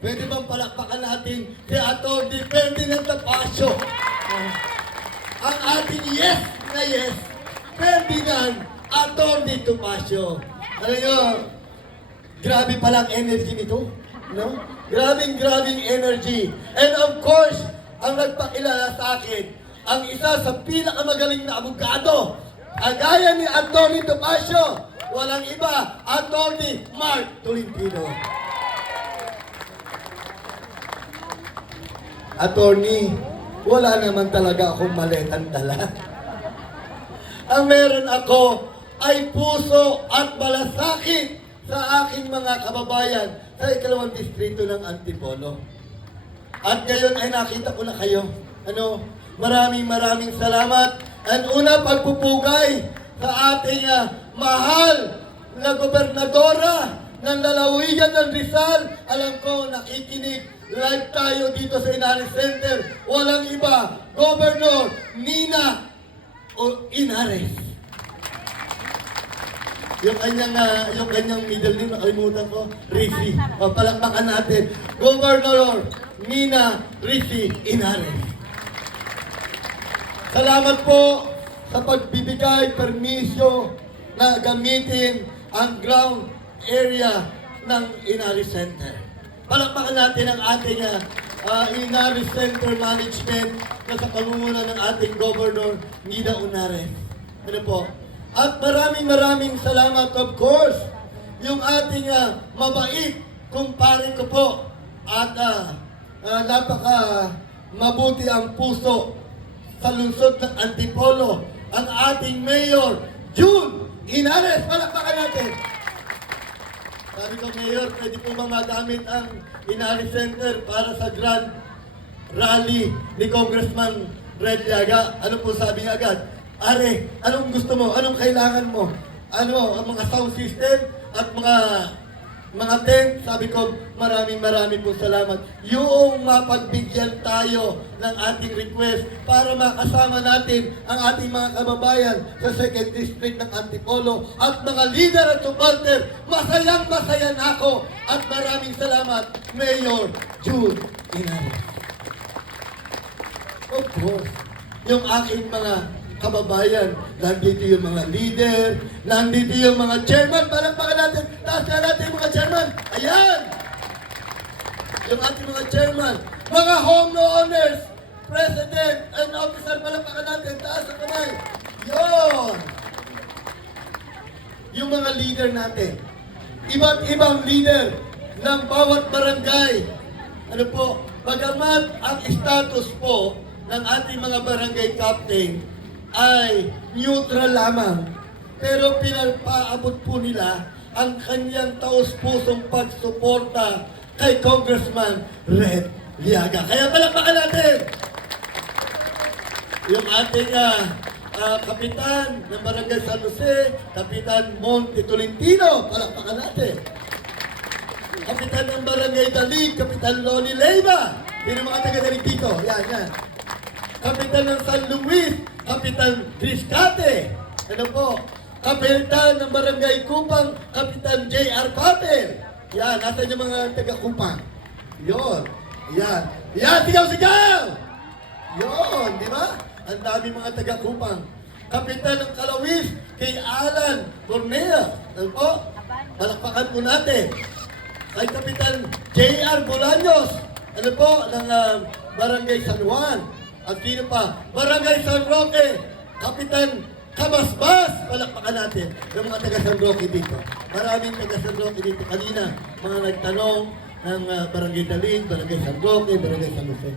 Pwede bang palakpakan natin si Atty. Ferdinand Tapasio? Ang ating yes na yes, Ferdinand Atty. Tapasio. Alam nyo, grabe palang energy nito. No? Grabing energy. And of course, ang nagpakilala sa akin, ang isa sa pinakamagaling na abogado, kagaya ni Atty. Tapasio, walang iba, Atty. Mark Tolentino. Attorney, wala naman talaga akong maletang dala. Ang meron ako ay puso at malasakit sa aking mga kababayan sa ikalawang distrito ng Antipolo. At ngayon ay nakita ko na kayo. Maraming salamat. And una, pagpupugay sa ating mahal na gobernadora ng lalawigan ng Rizal. Alam ko, nakikinig. Live tayo dito sa Inares Center. Walang iba, Governor Nina Inares. Yung kanyang middle name, nakalimutan ko, Rizzi. Palakpakan natin. Governor Nina Rizzi Inares. Salamat po sa pagbibigay permisyo na gamitin ang ground area ng Inares Center. Palakpakan natin ang ating Inares Center Management na sa pangunguna ng ating Governor Nina Inares. At maraming salamat, of course, yung ating mabait kumpare ko po at napaka mabuti ang puso sa lungsod ng Antipolo, ang ating Mayor June Inares. Palakpakan natin. Sabi ko, Mayor, pwede po ba magamit ang Inares Center para sa grand rally ni Congressman Red Llaga? Ano po sabi niya agad? Are, anong gusto mo? Anong kailangan mo? Ang mga sound system at mga tent? Sabi ko, maraming po salamat. Yung mapagbigyan tayo ng ating request para makasama natin ang ating mga kababayan sa 2nd District ng Antipolo at mga leader at supporter. Masaya na ako at maraming salamat, Mayor June Inares. Of course, yung aking mga kababayan, nandito yung mga leader, nandito yung mga chairman. Palakpakan natin, taas na natin yung mga chairman. Ayan! Yung ating mga chairman, mga home owners, president and officer, palakpakan natin, taas na kamay. Yun! Yung mga leader natin, iba't ibang leader ng bawat barangay. Bagamat ang status po ng ating mga barangay captain ay neutral lamang, pero pinapaabot po nila ang kanyang taos-pusong pagsuporta kay Congressman Red Llaga. Kaya palakpakan natin yung ating kapitan ng Barangay San Jose, Kapitan Monte Tolentino. Palakpakan natin. Kapitan ng Barangay Dalig, Kapitan Loni Leiva. Yun ang mga taga-dalig dito. Yan. Kapitan ng San Luis, Kapitan Criscate. Kapitan ng Barangay Kupang, Kapitan J.R. Patel. Yan, nasa yung mga taga-Kupang. Yun. Yan, sigaw! Yun, di ba? Ang dami mga taga-Kupang. Kapitan ng Kalawis, kay Alan Cornea. Palakpakan po natin. Kay Kapitan J.R. Bolaños. Ng Barangay San Juan. At sino pa? Barangay San Roque, Kapitan Kabasbas. Palakpakan natin yung mga taga San Roque dito. Maraming taga San Roque dito. Kanina, mga nagtanong ng Barangay Dalig, Barangay San Roque, Barangay San Jose.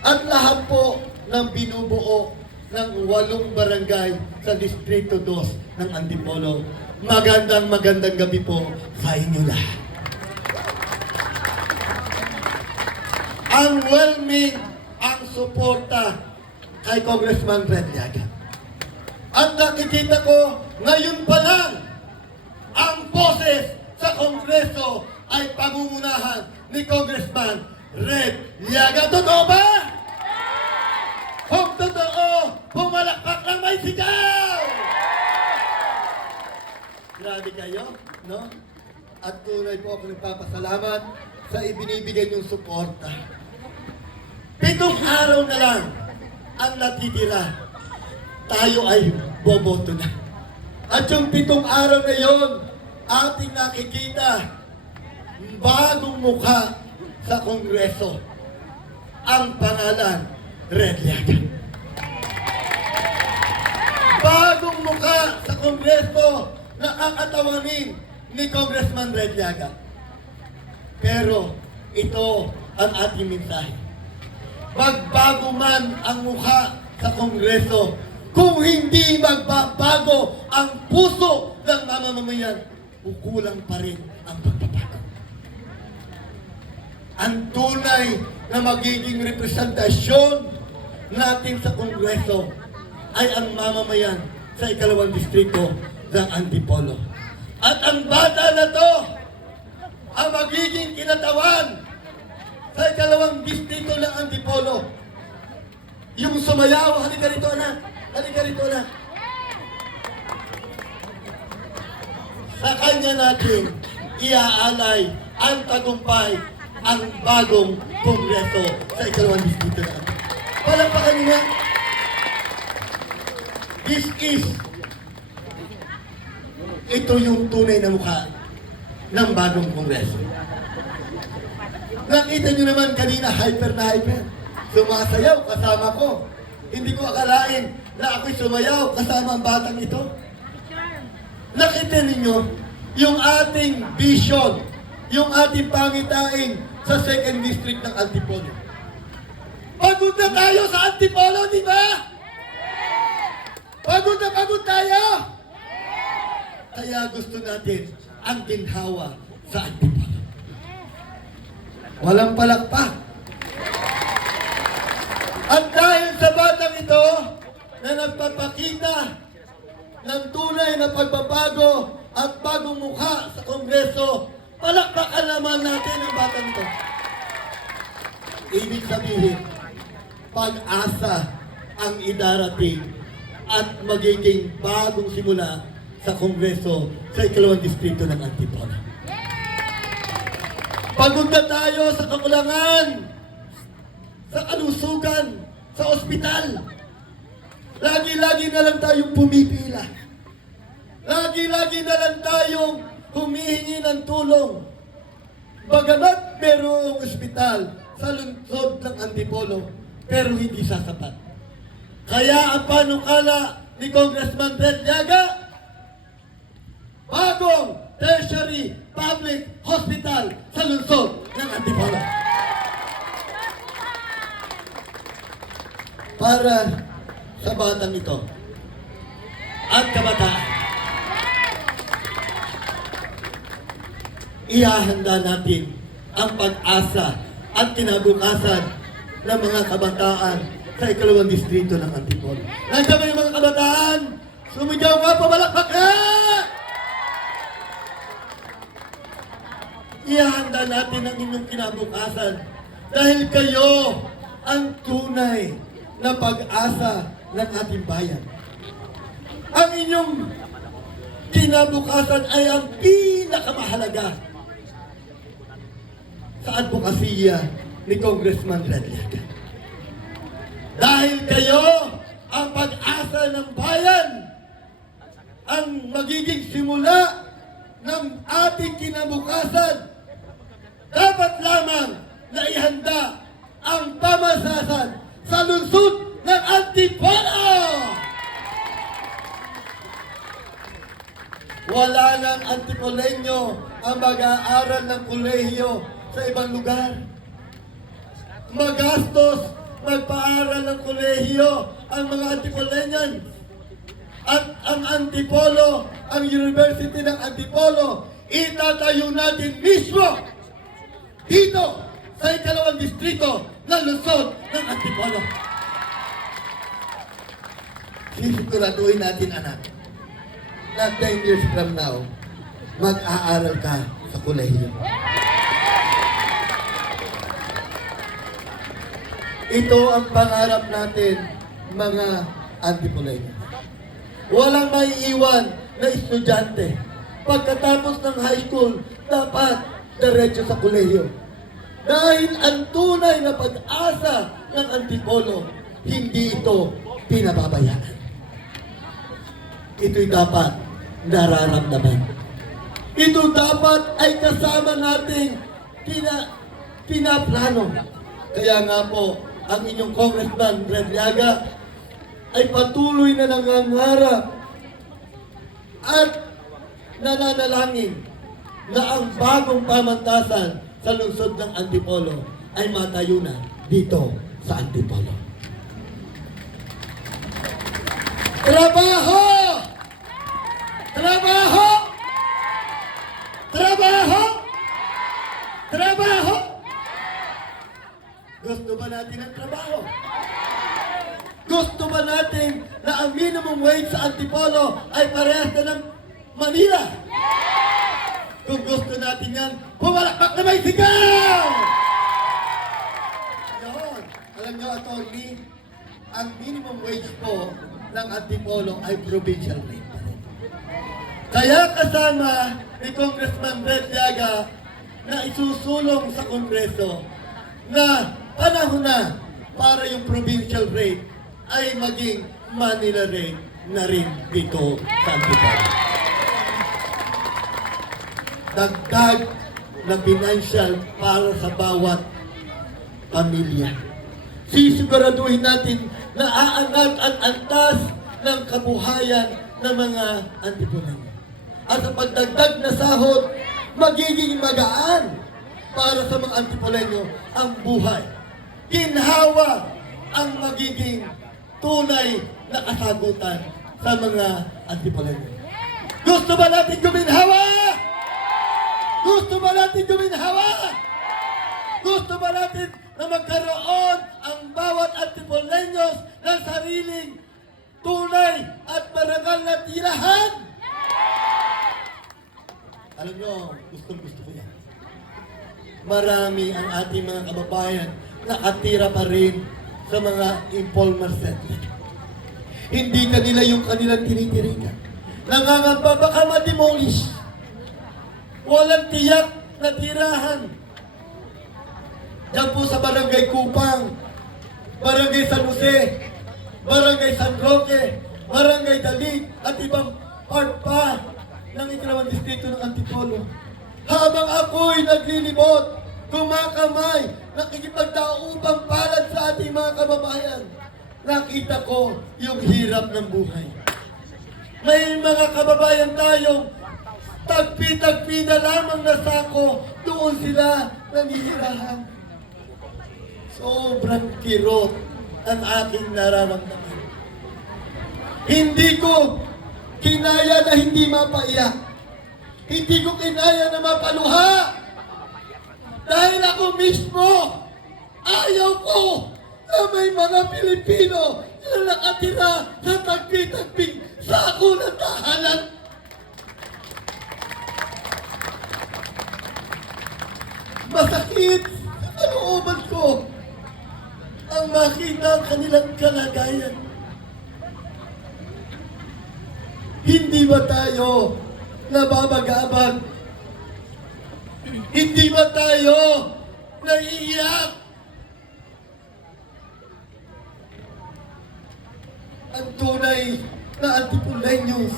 At lahat po ng binubuo ng 8 barangay sa Distrito 2 ng Antipolo. Magandang gabi po sa inyo lahat. Ang well-meaning ang suporta kay Congressman Red Llaga. At nakikita ko, ngayon pa lang, ang boses sa Kongreso ay pangungunahan ni Congressman Red Llaga. Totoo ba? Kung totoo, pumalakpak lang may sigaw! 'Di ba? Grabe kayo, no? at tunay po ako nagpapasalamat sa ibinibigay niyong suporta. 7 araw na lang ang natitira. Tayo ay boboto na. At yung 7 araw na yon, ating nakikita bagong mukha sa Kongreso. Ang pangalan, Red Llaga. Bagong mukha sa Kongreso na kakatawanin ni Congressman Red Llaga. Pero ito ang ating mensahe. Magbago man ang mukha sa Kongreso, kung hindi magbabago ang puso ng mamamayan, kukulang pa rin ang pagbabago. Ang tunay na magiging representasyon natin sa Kongreso ay ang mamamayan sa 2nd distrito ng Antipolo. At ang bata na to ang magiging kinatawan sa 2nd distrito ng Antipolo. Yung sumayaw, halika rito anak, halika rito anak. Sa kanya natin iaalay ang tagumpay ang bagong Kongreso sa 2nd distrito ng Antipolo. Palakpakan niya. Ito yung tunay na mukha ng bagong Kongreso. Nakita nyo naman kanina, hyper na hyper. Sumasayaw kasama ko. Hindi ko akalain na ako'y sumayaw kasama ang batang ito. Nakita ninyo yung ating vision, yung ating pangitain sa 2nd district ng Antipolo. Pagod na tayo sa Antipolo, di ba? Pagod na pagod tayo! Kaya gusto natin ang ginhawa sa Antipolo. Walang palakpak. At dahil sa batang ito na nagpapakita ng tunay na pagbabago at bagong mukha sa Kongreso, palakpakan naman natin ang batang ito. Ibig sabihin, pag-asa ang idarating at magiging bagong simula sa Kongreso sa 2nd distrito ng Antipolo. Pagod na tayo sa kakulangan, sa kalusugan, sa ospital. Lagi-lagi na lang tayong pumipila. Lagi-lagi na lang tayong humihingi ng tulong. Bagamat merong ospital sa lungsod ng Antipolo, pero hindi sasapat. Kaya ang panukala ni Congressman Red Llaga, bagong tertiary public hospital sa lungsod ng Antipolo. Para sa batang ito at kabataan, ihahanda natin ang pag-asa at kinabukasan ng mga kabataan sa 2nd distrito ng Antipolo. Nandiyan ba yung mga kabataan? Sumigaw ka, pabalakpak ka! Ihahanda natin ang inyong kinabukasan dahil kayo ang tunay na pag-asa ng ating bayan. Ang inyong kinabukasan ay ang pinakamahalaga sa advokasya ni Congressman Red Llaga. Dahil kayo ang pag-asa ng bayan, ang magiging simula ng ating kinabukasan, dapat lamang na ihanda ang pamasasan sa lungsod ng Antipolo! Wala ng Antipoleño ang mag-aaral ng kolehiyo sa ibang lugar. Magastos magpaaral ng kolehiyo ang mga Antipoleñans. At ang Antipolo, ang University ng Antipolo, itatayo natin mismo dito sa 2nd distrito ng lungsod ng Antipolo. Sisiguraduhin natin, anak, na 10 years from now, mag-aaral ka sa kolehiyo. Ito ang pangarap natin, mga Antipoleños. Walang maiiwan na estudyante pagkatapos ng high school dapat diretso sa kolehiyo. Dahil ang tunay na pag-asa ng Antipolo, hindi ito pinababayaan. Ito'y dapat nararamdaman. Ito dapat ay kasama nating pinaplano. Kaya nga po, ang inyong Congressman Redliaga ay patuloy na nangangarap at nananalangin na ang bagong pamantasan sa lungsod ng Antipolo ay matayo na dito sa Antipolo. Trabaho! Trabaho! Trabaho! Trabaho! Gusto ba natin ang trabaho? Gusto ba natin na ang minimum wage sa Antipolo ay parehas na ng Manila? Kung gusto natin yan, pumalakpak na may sigaw! Yun. Alam nyo, attorney, ang minimum wage po ng Antipolo ay provincial rate pa rin. Kaya kasama ni Congressman Redliaga na isusulong sa Kongreso na panahon na para yung provincial rate ay maging Manila rate na rin dito sa Antipolo. Dagdag na financial para sa bawat pamilya. Sisiguraduhin natin na aangat ang antas ng kabuhayan ng mga Antipoleño. At sa pagdagdag na sahod, magiging magaan para sa mga Antipoleño ang buhay. Ginhawa ang magiging tunay na kasagutan sa mga Antipoleño. Gusto ba natin guminhawa? Gusto ba natin guminhawa? Gusto ba natin na magkaroon ang bawat Antipoleños ng sariling tunay at marangal na tirahan? Alam nyo, gusto ko yan. Marami ang ating mga kababayan nakatira pa rin sa mga informal settlement. Hindi kanila yung kanilang tinitirikan. Nangangamba baka ma-demolish. Walang tiyak na tirahan. Diyan po sa Barangay Kupang, Barangay San Jose, Barangay San Roque, Barangay Dalig, at ibang part pa ng ikalawang distrito ng Antipolo. Habang ako'y naglilibot, kumakamay, nakikipagdaupang palad sa ating mga kababayan, nakita ko yung hirap ng buhay. May mga kababayan tayong tagpi-tagpi na lamang na sako, doon sila nanihirahan. Sobrang kirot ang aking nararamdaman. Hindi ko kinaya na hindi mapaiyak. Hindi ko kinaya na mapaluha. Dahil ako mismo, ayaw ko na may mga Pilipino na nakatira sa tagpi-tagping sako ng tahanan. Masakit sa kalooban ko ang makita ang kanilang kalagayan. Hindi ba tayo nababagabag? Hindi ba tayo naiiyak? Ang tunay na Antipoleños,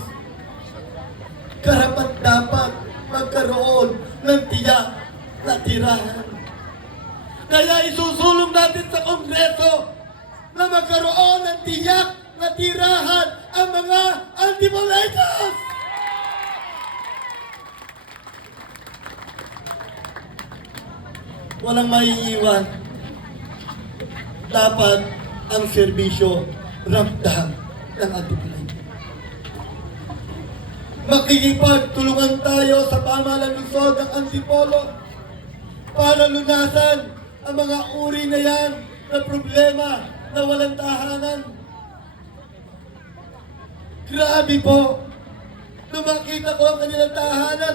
karapat dapat magkaroon ng tiyak na tirahan. Kaya isusulong natin sa Kongreso na magkaroon ng tiyak na tirahan ang mga Antipoleños! Walang maiiwan. Dapat ang serbisyo ramdam ng Antipoleño. Makikipagtulungan tayo sa pamahalang lungsod ng Antipolo para lunasan ang mga uri na yan na problema na walang tahanan. Grabe po. Nung makita ko ang kanilang tahanan,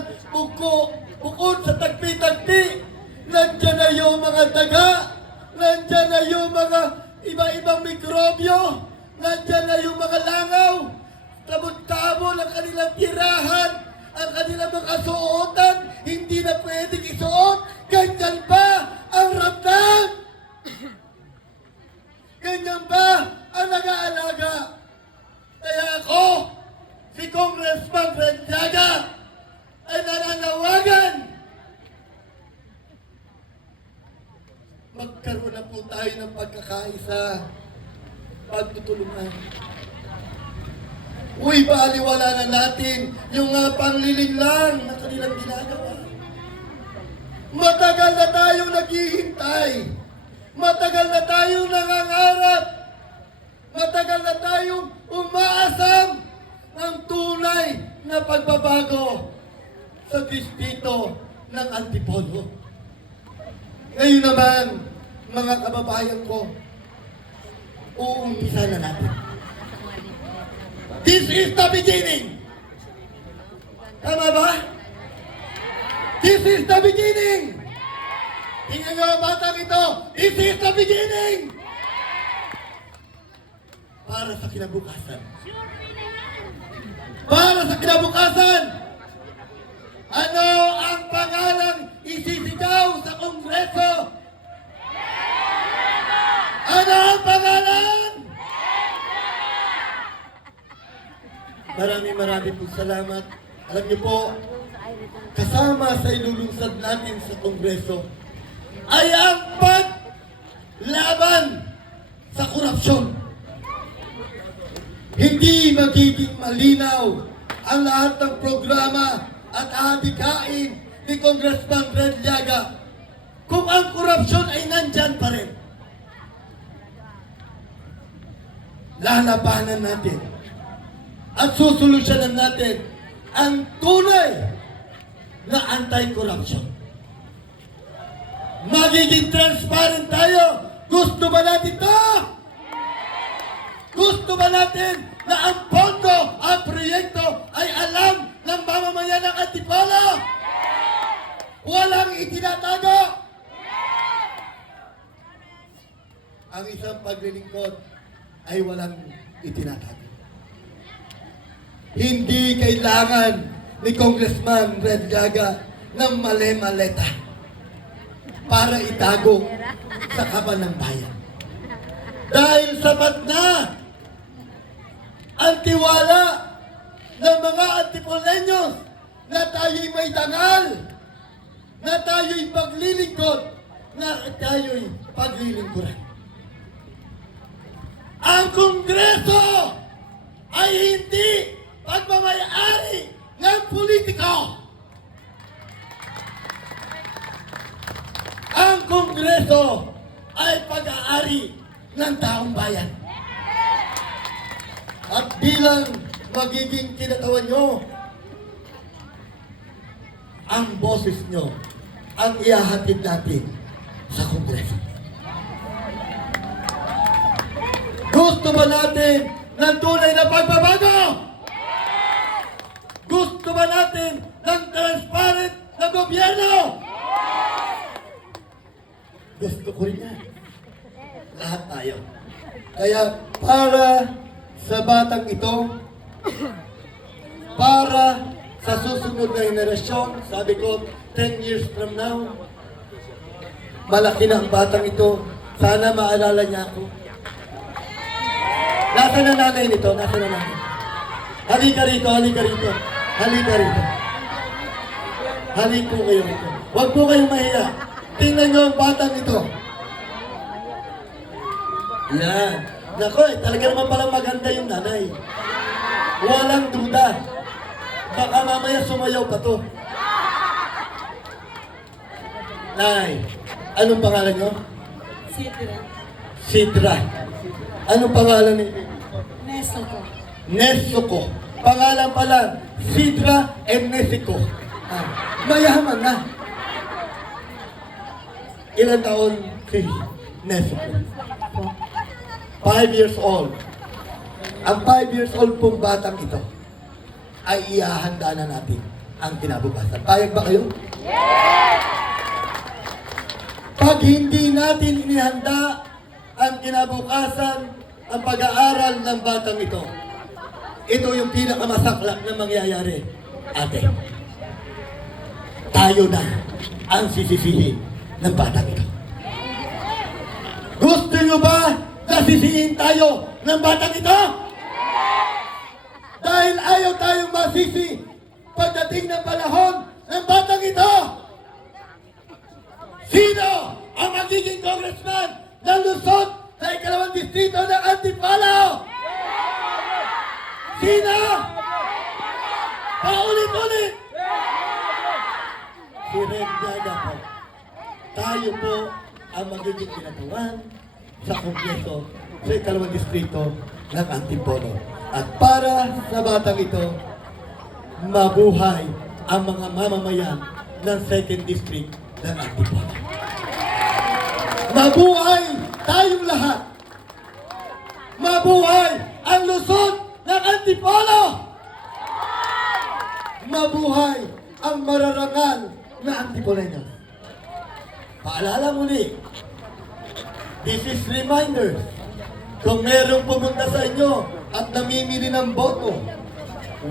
bukod sa tagpi-tagpi, nandyan na yung mga daga, nandyan na yung mga iba-ibang mikrobyo, nandyan na yung mga langaw, tabot-tabo ng kanilang tirahan, ang kanilang mga suotan, hindi na pwedeng isuot. Ganyan ba ang ramdam? Ganyan ba ang nag-aalaga? Kaya ako, si Congressman Rendiaga, ay nananawagan. Magkaroon na po tayo ng pagkakaisa, pagtutulungan. Uy, baliwala na natin yung pangliling lang na kanilang ginagawa. Matagal na tayong naghihintay. Matagal na tayong nangangarap. Matagal na tayong umaasam ng tunay na pagbabago sa distrito ng Antipolo. Ngayon naman, mga kababayan ko, uumpisa na natin. This is the beginning. Tama ba? This is the beginning. Tingnan nyo ang batang ito. This is the beginning. Para sa kinabukasan. Para sa kinabukasan. Ano ang pangalang isisigaw sa Kongreso? Ano ang pangalan? Maraming po salamat. Alam niyo po, kasama sa ilulunsad natin sa Kongreso ay ang paglaban sa korupsyon. Hindi magiging malinaw ang lahat ng programa at adikain ni Congressman Rendiaga kung ang korupsyon ay nandyan pa rin. Lalabanan natin at susolusyonan natin ang tunay na anti-corruption. Magiging transparent tayo. Gusto ba natin ito? Gusto ba natin na ang pondo, ang proyekto ay alam ng mamamayan ng Antipolo? Walang itinatago. Ang isang paglilingkod ay walang itinatago. Hindi kailangan ni Congressman Rendiaga ng male-maleta para itago sa kaban ng bayan. Dahil sapat na ang tiwala ng mga Antipoleños na tayo'y may dangal, na tayo'y paglilingkod, na tayo'y paglilingkuran. Ang Kongreso ay hindi pagmamayari ng politiko. Ang Kongreso ay pag-aari ng taong bayan. At bilang magiging kinatawan nyo, ang boses nyo ang ihahatid natin sa Kongreso. Gusto ba natin ng tunay na pagbabago? Gusto ba natin ng transparent na gobyerno? Gusto ko rin yan. Lahat tayo. Kaya para sa batang ito, para sa susunod na henerasyon, sabi ko, 10 years from now, malaki na ang batang ito. Sana maalala niya ako. Nasaan na nanay nito? Nasaan na nanay? Halika rito, halika rito. Halika rito. Halik po kayo rito. Huwag po kayong mahiya. Tingnan nyo ang batang ito. Yan. Nako, talaga naman palang maganda yung nanay. Walang duda. Baka mamaya sumayaw pa to. Nay, anong pangalan nyo? Sidra. Sidra. Anong pangalan ni? Nesuko. Nesuko. Pangalan pala, Sidra and Nesuko. Mayaman na. Ilan taon si Nesuko? 5 years old. Ang 5 years old pong batang ito ay ihahanda na natin ang kinabukasan. Payag ba kayo? Yes! Pag hindi natin inihanda ang kinabukasan, ang pag-aaral ng batang ito, ito yung pinakamasaklap na mangyayari, ate. tayo na ang sisisihin ng batang ito. Gusto nyo ba na sisihin tayo ng batang ito? Dahil ayaw tayong masisi pagdating ng panahon ng batang ito. Sino ang magiging congressman ng Luzon sa ikalawang distrito ng Antipolo? Sino? Paulit-ulit! Si Red Diaga po. Tayo po ang magiging kinatuan sa Kongreso sa ikalawang distrito ng Antipolo. At para sa batang ito, mabuhay ang mga mamamayan ng 2nd District ng Antipolo. Mabuhay tayong lahat! Mabuhay ang Luzon ng Antipolo! Mabuhay ang mararangal na Antipoleños. Paalala muli, this is reminders. Kung merong pumunta sa inyo at namimili ng boto,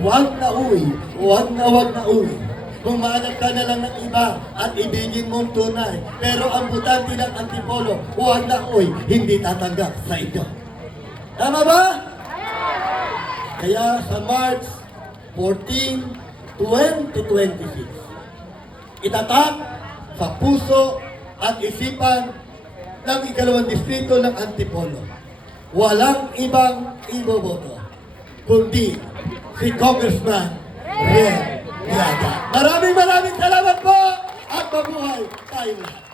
huwag na uwi, huwag na uwi. Humanap ka na lang ng iba at ibigin mong tunay. Pero ang butante ng Antipolo, huwag na uwi, hindi tatanggap sa inyo. Tama ba? Kaya sa March 14, 2026, itatak sa puso at isipan ng ikalawang distrito ng Antipolo. Walang ibang iboboto, kundi si Congressman Red Diaga. Maraming salamat po at mabuhay tayong lahat.